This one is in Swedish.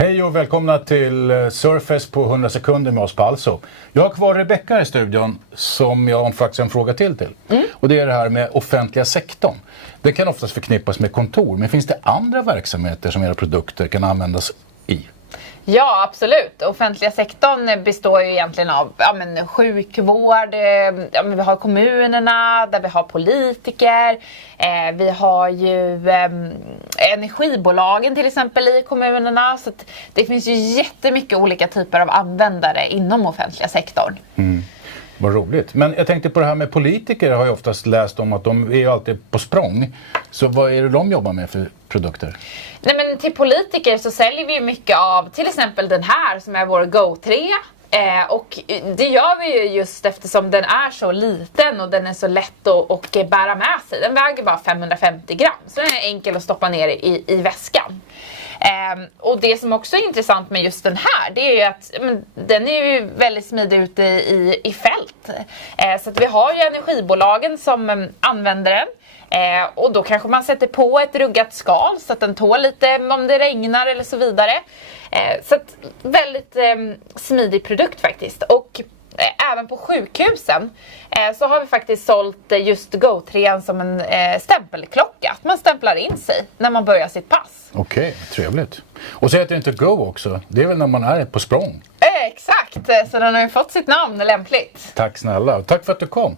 Hej och välkomna till Surfes på 100 sekunder med oss på Alltså. Jag har kvar Rebecka i studion som jag har faktiskt en fråga till. Och det är det här med offentliga sektorn. Det kan oftast förknippas med kontor, men finns det andra verksamheter som era produkter kan användas i? Ja, absolut. Offentliga sektorn består ju egentligen av sjukvård, vi har kommunerna, där vi har politiker, vi har ju energibolagen till exempel i kommunerna. Så att det finns ju jättemycket olika typer av användare inom offentliga sektorn. Vad roligt. Men jag tänkte på det här med politiker, har jag oftast läst om att de är ju alltid på språng. Så vad är det de jobbar med för produkter? Nej, men till politiker så säljer vi mycket av till exempel den här som är vår Go3. Och det gör vi ju just eftersom den är så liten och den är så lätt att bära med sig. Den väger bara 550 gram, så den är enkel att stoppa ner i väskan. Och det som också är intressant med just den här, det är ju att den är ju väldigt smidig ute i fält. Så att vi har ju energibolagen som använder den. Och då kanske man sätter på ett ruggat skal så att den tål lite om det regnar eller så vidare. Så att väldigt smidig produkt faktiskt. Och även på sjukhusen så har vi faktiskt sålt just Go3 som en stämpelklocka. Att man stämplar in sig när man börjar sitt pass. Okej, trevligt. Och så heter det inte Go också. Det är väl när man är på språng? Exakt, så den har ju fått sitt namn lämpligt. Tack snälla och tack för att du kom.